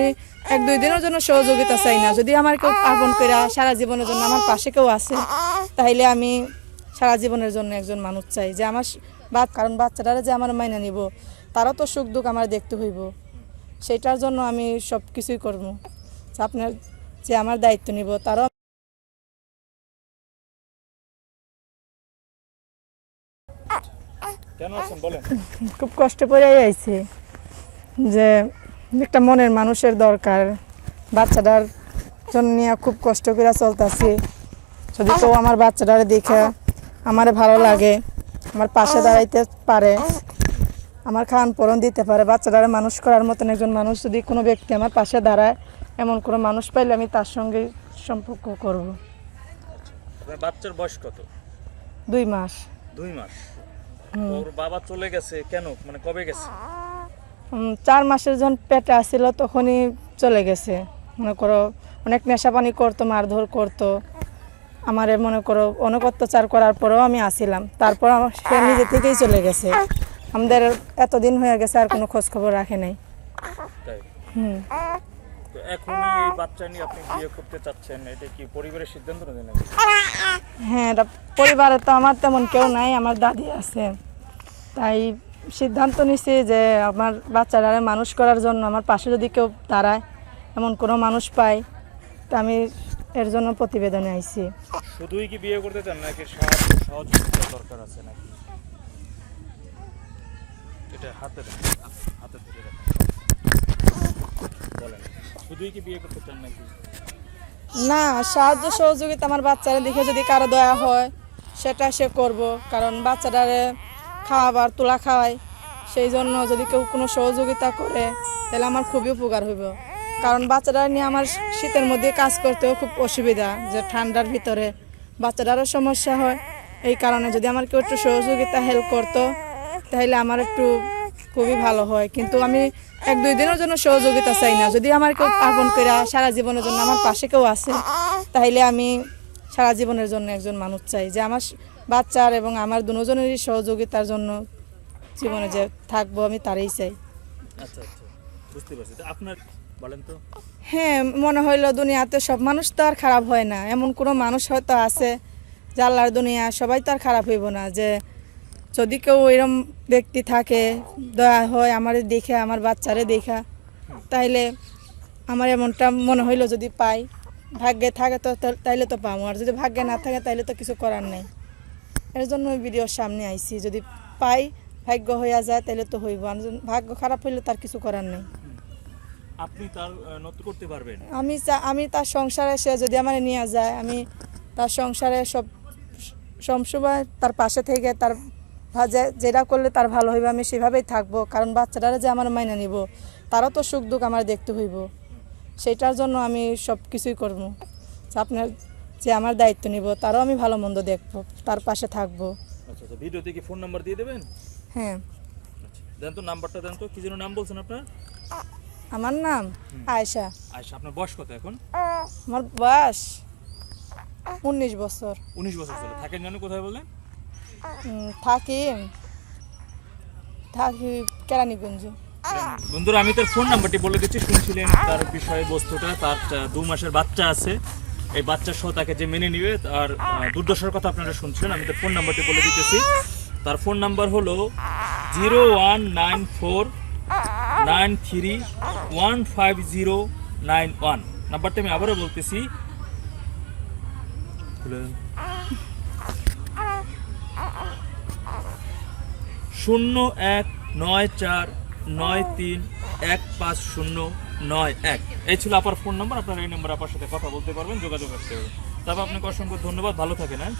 আমি এক দুই দিনের জন্য সহযোগিতা চাই না। যদি আমার কেউ আপন করে সারা জীবনের জন্য আমার পাশে কেউ আছে তাহলে আমি সারা জীবনের জন্য একজন মানুষ চাই যে আমার বাদ কারণ বাচ্চাটারা যে আমার মাইনা নিব তারও তো সুখ দুঃখ আমার দেখতে হইব। সেটার জন্য আমি সব কিছুই করব আপনার যে আমার দায়িত্ব নিব তারও খুব কষ্ট করে আইছি যে একটা মনের মানুষের দরকার। বাচ্চাটার জন্য নিয়ে খুব কষ্ট করে চলতেছি। যদি কেউ আমার বাচ্চাটারে দেখে আমার ভালো লাগে আমার পাশে দাঁড়াইতে পারে আমার খান পরন দিতে পারে বাচ্চাটারে মানুষ করার মতন একজন মানুষ যদি কোনো ব্যক্তি আমার পাশে দাঁড়ায় এমন কোনো মানুষ পাইলে আমি তার সঙ্গে সম্পর্ক করব। বাচ্চার বয়স কত? দুই মাস। দুই মাস। ওর বাবা চলে গেছে কেন? মানে কবে গেছে? চার মাসের যখন পেটে আসছিল তখনই চলে গেছে। মনে করো অনেক নেশা পানি করতো মারধর করতো। আমারে মনে করো অনেক অত্যাচার করার পরেও আমি আসিলাম। তারপর আমার সে নিজে থেকেই চলে গেছে। আমাদের এতদিন হয়ে গেছে আর কোনো খোঁজ খবর রাখে নাই। হুম। হ্যাঁ পরিবারে তো আমার তেমন কেউ নাই আমার দাদি আছে। তাই সিদ্ধান্ত নিছি যে আমার বাচ্চারা মানুষ করার জন্য আমার পাশে যদি কেউ দাঁড়ায় এমন কোনো মানুষ পাই তা আমি এর জন্য প্রতিবেদনে আইছি। শুধুই কি বিয়ে করতে চান নাকি সহযোগিতা দরকার আছে নাকি? এটা হাতে হাতে ধরে। বলেন শুধুই কি বিয়ে করতে চান নাকি? না সাহায্য সহযোগিতা আমার বাচ্চারা দেখে যদি কারও দয়া হয় সেটা সে করব কারণ বাচ্চাটারে খাওয়াবার, তোলা খাওয়াই। সেই জন্য যদি কেউ কোনো সহযোগিতা করে, তাহলে আমার খুবই উপকার হইব। কারণ বাচ্চাটা নিয়ে আমার শীতের মধ্যে কাজ করতেও খুব অসুবিধা যে ঠান্ডার ভিতরে বাচ্চাটারও সমস্যা হয়। এই কারণে যদি আমার কেউ একটু সহযোগিতা হেল্প করতো, তাহলে আমার একটু খুবই ভালো হয়। কিন্তু আমি এক দুই দিনের জন্য সহযোগিতা চাই না। যদি আমার কেউ আপন করে সারা জীবনের জন্য আমার পাশে কেউ আছে, তাহলে আমি সারা জীবনের জন্য একজন মানুষ চাই যে আমার বাচ্চার এবং আমার দুজনেরই সহযোগিতার জন্য জীবনে যে থাকব আমি তারই চাই। আচ্ছা আচ্ছা। হ্যাঁ মনে হইল দুনিয়াতে সব মানুষ তো আর খারাপ হয় না। এমন কোনো মানুষ হয়তো আছে যে আল্লাহর দুনিয়া সবাই তো আর খারাপ হইব না যে যদি কেউ এরম ব্যক্তি থাকে দয়া হয় আমার দেখে আমার বাচ্চারে দেখা তাইলে আমার এমনটা মনে হইল যদি পাই ভাগ্যে থাকে তো তাইলে তো পাবো আর যদি ভাগ্যে না থাকে তাইলে তো কিছু করার নেই। এর জন্য ওই ভিডিওর সামনে আইছি। যদি পাই ভাগ্য হইয়া যায় তাইলে তো হইব। ভাগ্য খারাপ হইলে তার কিছু করার নেই। আপনি তার নত করতে পারবেন? আমি আমি তার সংসারে সে যদি আমার নিয়ে যায় আমি তার সংসারে সব সবসময় তার পাশে থেকে তার যেটা করলে তার ভালো হইবে আমি সেভাবেই থাকব। কারণ বাচ্চাটারা যে আমার মাইনা নিব তারও তো সুখ দুঃখ আমার দেখতে হইব। সেটার জন্য আমি সব কিছুই করব আপনার যে আমার দায়িত্ব নিব তারও আমি ভালো মন্দ দেখব তার পাশে থাকব। আচ্ছা আচ্ছা ভিডিওতে কি ফোন নাম্বার দিয়ে দেবেন? হ্যাঁ। আচ্ছা দেন তো নাম্বারটা দেন তো কি যেন নাম বলছেন আপনার? আমার নাম আয়শা। আপনার বয়স কত এখন? আমার বয়স উনিশ বছর। উনিশ বছর চলে। থাকেন জানো কোথায় বললেন থাকি থাকি কেরানীগঞ্জ। বন্ধুরা আমি তার ফোন নাম্বারটি বলে দিচ্ছি। শুনছিলেন তার বিষয় বস্তুটা তার দু মাসের বাচ্চা আছে। এই বাচ্চা সহ তাকে যে মেনে নিবে আহ, দুর্দশার কথা আপনারা শুনছিলেন আমি তার ফোন নাম্বারটি বলে দিতেছি। তার ফোন নাম্বার হলো zero one nine four nine three one five zero nine one. নাম্বারটা আমি আবারও বলতেছি। শূন্য এক নয় চার নয় তিন এক পাঁচ শূন্য। নয় এক। এই ছিল আপার ফোন নাম্বার, আপনার এই নাম্বার আপার সাথে কথা বলতে পারবেন, যোগাযোগ করতে হবে তারপর আপনাকে অসংখ্য ধন্যবাদ, ভালো থাকেন হ্যাঁ?